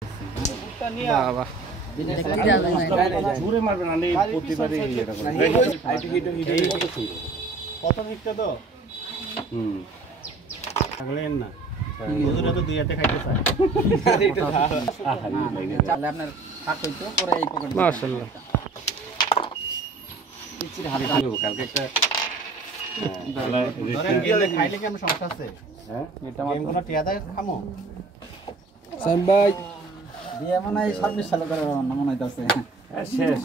বাবা ঘুরে মারবেন না প্রতিবারই এটা করে কত মিনিটটা তো আগলেন না ওজনে তো দুই হাতে খাইতে চায় চালে আপনার হাত হইতো পরে এই পকেট মাশাআল্লাহ পিচির হাত কালকে একটা ধরেন গিয়ে খাইলে কি আমরা সমস্যা আছে হ্যাঁ এটা আমরা টিয়াদা খামো সাইম ভাই দিয়ে মনে হয় 26 সাল করে না মনে হইতাছে শেষ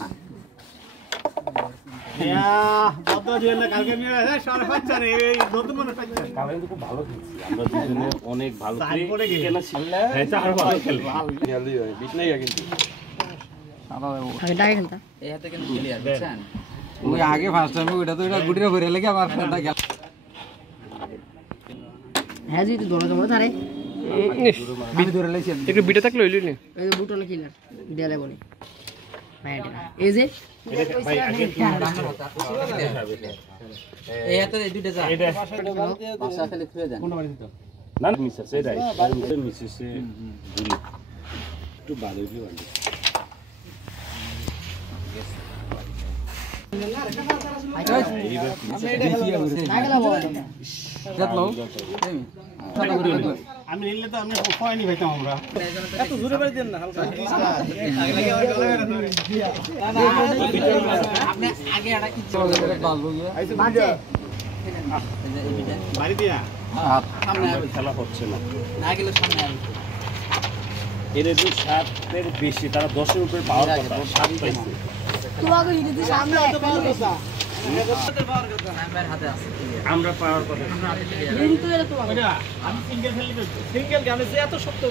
কত দিন না কালকে নিয়ে সাড়ে 5 রে এই নতুন মনে পাচ্ছে কালকে কিন্তু খুব ভালো খেলছি আমরা দুজনে অনেক ভালো তারপরে কি কেন ছিল হ্যাঁ চার ভালো খেলছি জলদি হয় বিশ নাই কিন্তু আগে ডাকে খেলতা এই হাতে কিন্তু ক্লিয়ার বুঝছেন ওই আগে ফার্স্ট টাইম ওইটা তো এটা গুটিরে ভরে লাগে আমার ফ্রেন্ডটা গেল হ্যাঁ জি তো দৌড়া দৌড়া ধরে বিট ধরে লাইছি একটু বিটে থাকলে হইলো না এই যে বুটলে কিলার দেয়ালে বলে এই যে ভাই আগে এই হাতে এই দুইটা যা এটা ভাষা খালি খুলে দেন না মিস আছে এটাই মিস আছে গুলি একটু ভালো হইলো আন্টি আমি নিলে তো আমি কয়নি ভাইতাম আমরা এত জোরে বাড়ি দেন না হালকা আপনি আগে একটা কি বাড়ি দিয়া সামনে খেলা হচ্ছে না না গেলে সামনে আই এর যে 7 এর বেশি তারা 10 এর উপরে পাওয়ার কথা 7 পাইছে তোমাকে যদি সামনে আমার হাতে আছে আমরা পাওয়ার কথা কিন্তু এটা তোমাকে আমি সিঙ্গেল খেলি সিঙ্গেল গানে এত শক্ত